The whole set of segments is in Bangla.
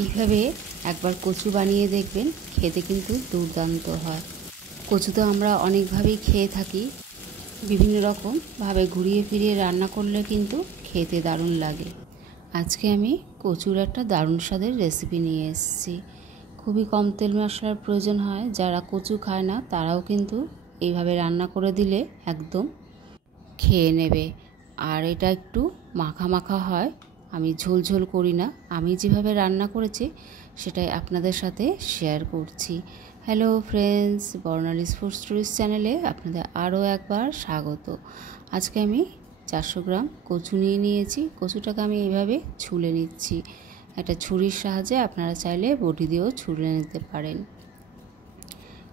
এইভাবে একবার কচু বানিয়ে দেখবেন, খেতে কিন্তু দুর্দান্ত হয়। কচু তো আমরা অনেকভাবেই খেয়ে থাকি, বিভিন্ন রকমভাবে ঘুরিয়ে ফিরিয়ে রান্না করলে কিন্তু খেতে দারুণ লাগে। আজকে আমি কচুর একটা দারুণ স্বাদের রেসিপি নিয়ে এসেছি। খুবই কম তেল মশলার প্রয়োজন হয়, যারা কচু খায় না তারাও কিন্তু এইভাবে রান্না করে দিলে একদম খেয়ে নেবে। আর এটা একটু মাখা মাখা হয়, আমি ঝোল ঝোল করি না। আমি যেভাবে রান্না করেছি সেটাই আপনাদের সাথে শেয়ার করছি। হ্যালো ফ্রেন্ডস, বর্ণালীস ফুড স্টোরিজ চ্যানেলে আপনাদের আরও একবার স্বাগত। আজকে আমি 400 গ্রাম কচু নিয়ে নিয়েছি। কচুটাকে আমি এইভাবে ছুলে নিচ্ছি। একটা ছুরির সাহায্যে, আপনারা চাইলে বটি দিয়েও ছুলে নিতে পারেন।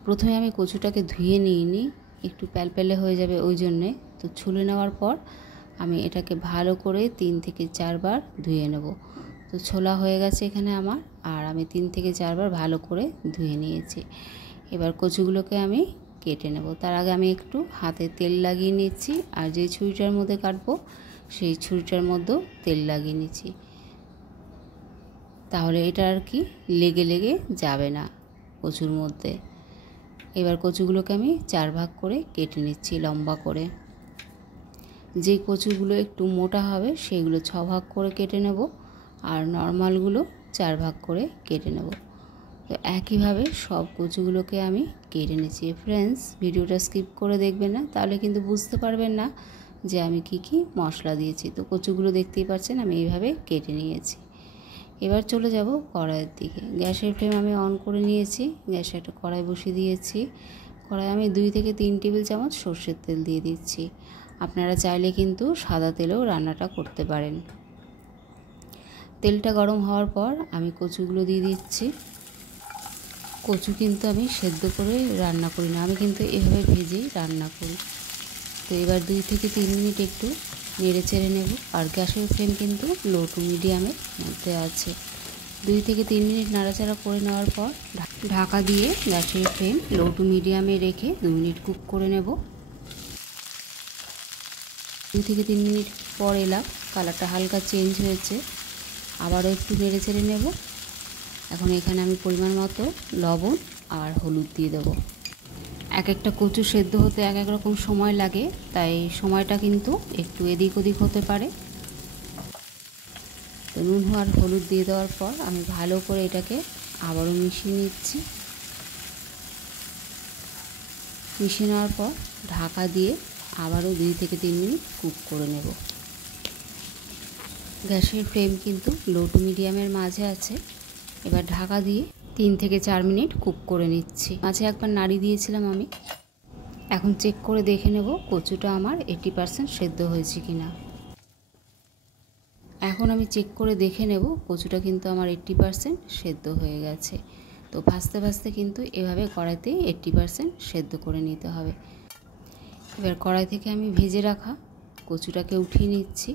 প্রথমে আমি কচুটাকে ধুয়ে নিই, একটু প্যালপ্যালে হয়ে যাবে ওই জন্যে। তো ছুলে নেওয়ার পর আমি এটাকে ভালো করে 3 থেকে 4 বার ধুয়ে নেব। তো ছোলা হয়ে গেছে এখানে আমার, আর আমি 3 থেকে 4 বার ভালো করে ধুয়ে নিয়েছি। এবার কচুগুলোকে আমি কেটে নেব। তার আগে আমি একটু হাতে তেল লাগিয়ে নিচ্ছি, আর যে ছুরিটার মধ্যে কাটবো সেই ছুরিটার মধ্যেও তেল লাগিয়ে নিচ্ছি, তাহলে এটা আর কি লেগে লেগে যাবে না কচুর মধ্যে। এবার কচুগুলোকে আমি 4 ভাগ করে কেটে নিচ্ছি লম্বা করে। যে কচুগুলো একটু মোটা হবে সেগুলো 6 ভাগ করে কেটে নেব, আর নর্মালগুলো 4 ভাগ করে কেটে নেব। তো একইভাবে সব কচুগুলোকে আমি কেটে নিচ্ছি। ফ্রেন্ডস, ভিডিওটা স্কিপ করে দেখবেন না, তাহলে কিন্তু বুঝতে পারবেন না যে আমি কি কি মশলা দিয়েছি। তো কচুগুলো দেখতেই পাচ্ছেন আমি এইভাবে কেটে নিয়েছি। এবার চলে যাব কড়াইয়ের দিকে। গ্যাসের ফ্লেম আমি অন করে নিয়েছি, গ্যাসে একটা কড়াই বসিয়ে দিয়েছি। কড়াই আমি 2 থেকে 3 টেবিল চামচ সর্ষের তেল দিয়ে দিচ্ছি। আপনারা চাইলে কিন্তু সাদা তেলেও রান্নাটা করতে পারেন। তেলটা গরম হওয়ার পর আমি কচুগুলো দিয়ে দিচ্ছি। কচু কিন্তু আমি সেদ্ধ করে রান্না করি না, আমি কিন্তু এভাবে ভেজেই রান্না করি। তো এবার 2 থেকে 3 মিনিট একটু নেড়ে চেড়ে নেব, আর গ্যাসের ফ্লেম কিন্তু লো টু মিডিয়ামের মধ্যে আছে। 2 থেকে 3 মিনিট নাড়াচাড়া করে নেওয়ার পর ঢাকা দিয়ে গ্যাসের ফ্লেম লো টু মিডিয়ামে রেখে 2 মিনিট কুক করে নেব। 2 থেকে 3 মিনিট পর এলাম, কালারটা হালকা চেঞ্জ হয়েছে। আবারও একটু নেড়ে চেড়ে নেব। এখন এখানে আমি পরিমাণ মতো লবণ আর হলুদ দিয়ে দেবো। এক একটা কচু সেদ্ধ হতে এক এক রকম সময় লাগে, তাই সময়টা কিন্তু একটু এদিক ওদিক হতে পারে। তো নুন আর হলুদ দিয়ে দেওয়ার পর আমি ভালো করে এটাকে আবারও মিশিয়ে নিচ্ছি। মিশিয়ে নেওয়ার পর ঢাকা দিয়ে আবারও 2 থেকে 3 মিনিট কুক করে নেব। গ্যাসের ফ্লেম কিন্তু লো টু মিডিয়ামের মাঝে আছে। এবার ঢাকা দিয়ে 3 থেকে 4 মিনিট কুক করে নিচ্ছি। মাঝে একবার নাড়ি দিয়েছিলাম আমি। এখন চেক করে দেখে নেব কচুটা আমার 80% সেদ্ধ হয়েছে কিনা। এখন আমি চেক করে দেখে নেব কচুটা কিন্তু আমার 80% সেদ্ধ হয়ে গেছে। তো ভাজতে ভাজতে কিন্তু এভাবে কড়াইতে 80% সেদ্ধ করে নিতে হবে। এবার কড়াই থেকে আমি ভেজে রাখা কচুটাকে উঠিয়ে নিচ্ছি।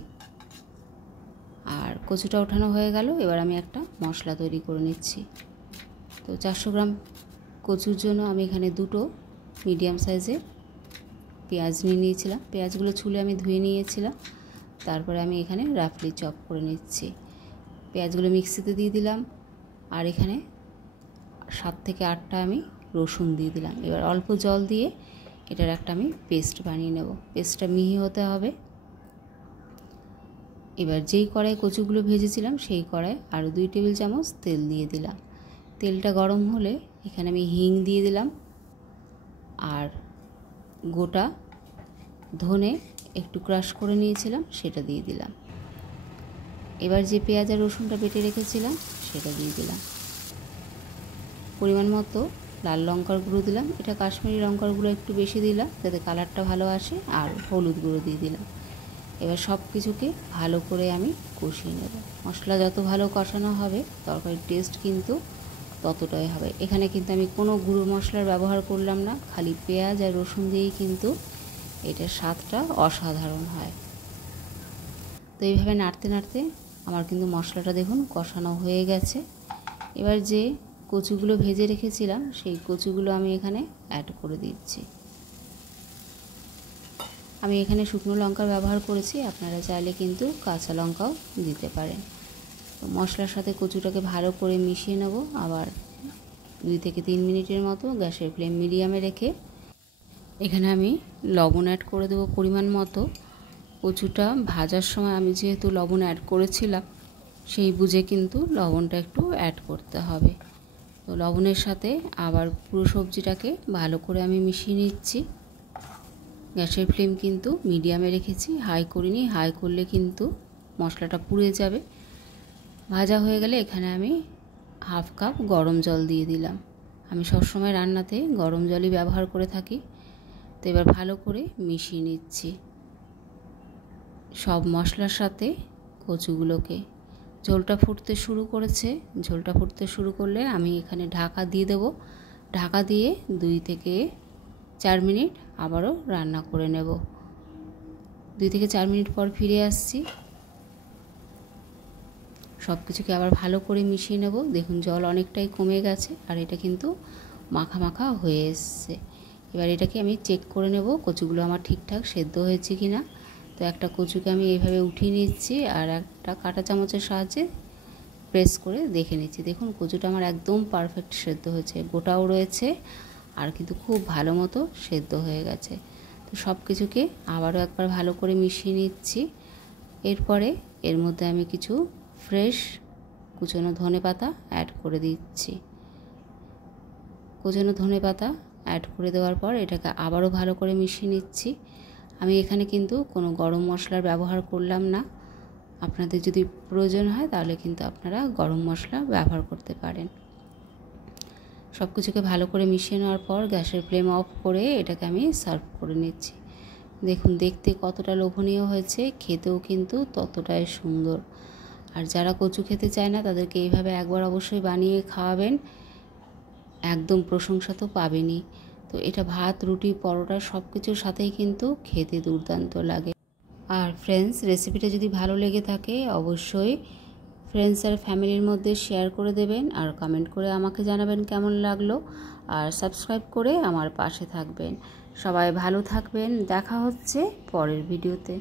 আর কচুটা ওঠানো হয়ে গেল, এবার আমি একটা মশলা তৈরি করে নিচ্ছি। তো 400 গ্রাম কচুর জন্য আমি এখানে 2টো মিডিয়াম সাইজের পেঁয়াজ নিয়ে নিয়েছিলাম। পেঁয়াজগুলো ছুলে আমি ধুয়ে নিয়েছিলাম, তারপরে আমি এখানে রাফলি চপ করে নিচ্ছি। পেঁয়াজগুলো মিক্সিতে দিয়ে দিলাম, আর এখানে 7 থেকে 8টা আমি রসুন দিয়ে দিলাম। এবার অল্প জল দিয়ে এটার একটা আমি পেস্ট বানিয়ে নেব। পেস্টটা মিহি হতে হবে। এবার যেই কড়াই কচুগুলো ভেজেছিলাম সেই কড়াই আরও 2 টেবিল চামচ তেল দিয়ে দিলাম। তেলটা গরম হলে এখানে আমি হিং দিয়ে দিলাম, আর গোটা ধনে একটু ক্রাশ করে নিয়েছিলাম সেটা দিয়ে দিলাম। এবার যে পেঁয়াজ আর রসুনটা বেটে রেখেছিলাম সেটা দিয়ে দিলাম। পরিমাণ মতো লাল লঙ্কার গুঁড়ো দিলাম, এটা কাশ্মীরি লঙ্কার গুঁড়ো একটু বেশি দিলাম যাতে কালারটা ভালো আসে, আর হলুদ গুঁড়ো দিয়ে দিলাম। এবার সব কিছুকে ভালো করে আমি কষিয়ে নেব। মশলা যত ভালো কষানো হবে তরকারির টেস্ট কিন্তু ততটাই হবে। এখানে কিন্তু আমি কোনো গুঁড়ো মশলার ব্যবহার করলাম না, খালি পেঁয়াজ আর রসুন দিয়েই কিন্তু এটার স্বাদটা অসাধারণ হয়। তো এইভাবে নাড়তে নাড়তে আমার কিন্তু মশলাটা দেখুন কষানো হয়ে গেছে। এবার যে কচুগুলো ভেজে রেখেছিলাম সেই কচুগুলো আমি এখানে অ্যাড করে দিচ্ছি। আমি এখানে শুকনো লঙ্কার ব্যবহার করেছি, আপনারা চাইলে কিন্তু কাঁচা লঙ্কাও দিতে পারেন। তো তো মশলার সাথে কচুটাকে ভালো করে মিশিয়ে নেব। আবার 2 থেকে 3 মিনিটের মতো গ্যাসের ফ্লেম মিডিয়ামে রেখে এখানে আমি লবণ অ্যাড করে দেবো পরিমাণ মতো। কচুটা ভাজার সময় আমি যেহেতু লবণ অ্যাড করেছিলাম, সেই বুঝে কিন্তু লবণটা একটু অ্যাড করতে হবে। তো লবণের সাথে আবার পুরো সবজিটাকে ভালো করে আমি মিশিয়ে নিচ্ছি। গ্যাসের ফ্লেম কিন্তু মিডিয়ামে রেখেছি, হাই করিনি। হাই করলে কিন্তু মশলাটা পুড়ে যাবে। ভাজা হয়ে গেলে এখানে আমি 1/2 কাপ গরম জল দিয়ে দিলাম। আমি সবসময় রান্নাতে গরম জলই ব্যবহার করে থাকি। তো এবার ভালো করে মিশিয়ে নিচ্ছি সব মশলার সাথে কচুগুলোকে। ঝোলটা ফুটতে শুরু করেছে। ঝোলটা ফুটতে শুরু করলে আমি এখানে ঢাকা দিয়ে দেব। ঢাকা দিয়ে 2 থেকে 4 মিনিট আবারও রান্না করে নেব। 2 থেকে 4 মিনিট পর ফিরে আসছি। সব কিছুকে আবার ভালো করে মিশিয়ে নেব। দেখুন জল অনেকটাই কমে গেছে আর এটা কিন্তু মাখা মাখা হয়ে এসছে। এবার এটাকে আমি চেক করে নেব কচুগুলো আমার ঠিকঠাক সেদ্ধ হয়েছে কি না। তো একটা কচুকে আমি এইভাবে উঠিয়ে নিচ্ছি আর একটা কাঁটা চামচের সাহায্যে প্রেস করে দেখে নিচ্ছি। দেখুন কচুটা আমার একদম পারফেক্ট সেদ্ধ হয়েছে, গোটাও রয়েছে আর কিন্তু খুব ভালো মতো সেদ্ধ হয়ে গেছে। তো সব কিছুকে আবারও একবার ভালো করে মিশিয়ে নিচ্ছি। এরপরে এর মধ্যে আমি কিছু ফ্রেশ কুচনো ধনেপাতা অ্যাড করে দিচ্ছি। কুচনো ধনেপাতা অ্যাড করে দেওয়ার পর এটাকে আবারও ভালো করে মিশিয়ে নিচ্ছি। আমি এখানে কিন্তু কোনো গরম মশলার ব্যবহার করলাম না। আপনাদের যদি প্রয়োজন হয় তাহলে কিন্তু আপনারা গরম মশলা ব্যবহার করতে পারেন। সব কিছুকে ভালো করে মিশিয়ে নেওয়ার পর গ্যাসের ফ্লেম অফ করে এটাকে আমি সার্ভ করে নিচ্ছি। দেখুন দেখতে কতটা লোভনীয় হয়েছে, খেতেও কিন্তু ততটাই সুন্দর। আর যারা কচু খেতে চায় না তাদেরকে এইভাবে একবার অবশ্যই বানিয়ে খাওয়াবেন, একদম প্রশংসা তো পাবেনই। তো এটা ভাত, রুটি, পরোটা সব কিছুর সাথেই কিন্তু খেতে দুর্দান্ত লাগে। আর ফ্রেন্ডস, রেসিপিটা যদি ভালো লেগে থাকে অবশ্যই ফ্রেন্ডস আর ফ্যামিলির মধ্যে শেয়ার করে দেবেন আর কমেন্ট করে আমাকে জানাবেন কেমন লাগলো। আর সাবস্ক্রাইব করে আমার পাশে থাকবেন। সবাই ভালো থাকবেন। দেখা হচ্ছে পরের ভিডিওতে।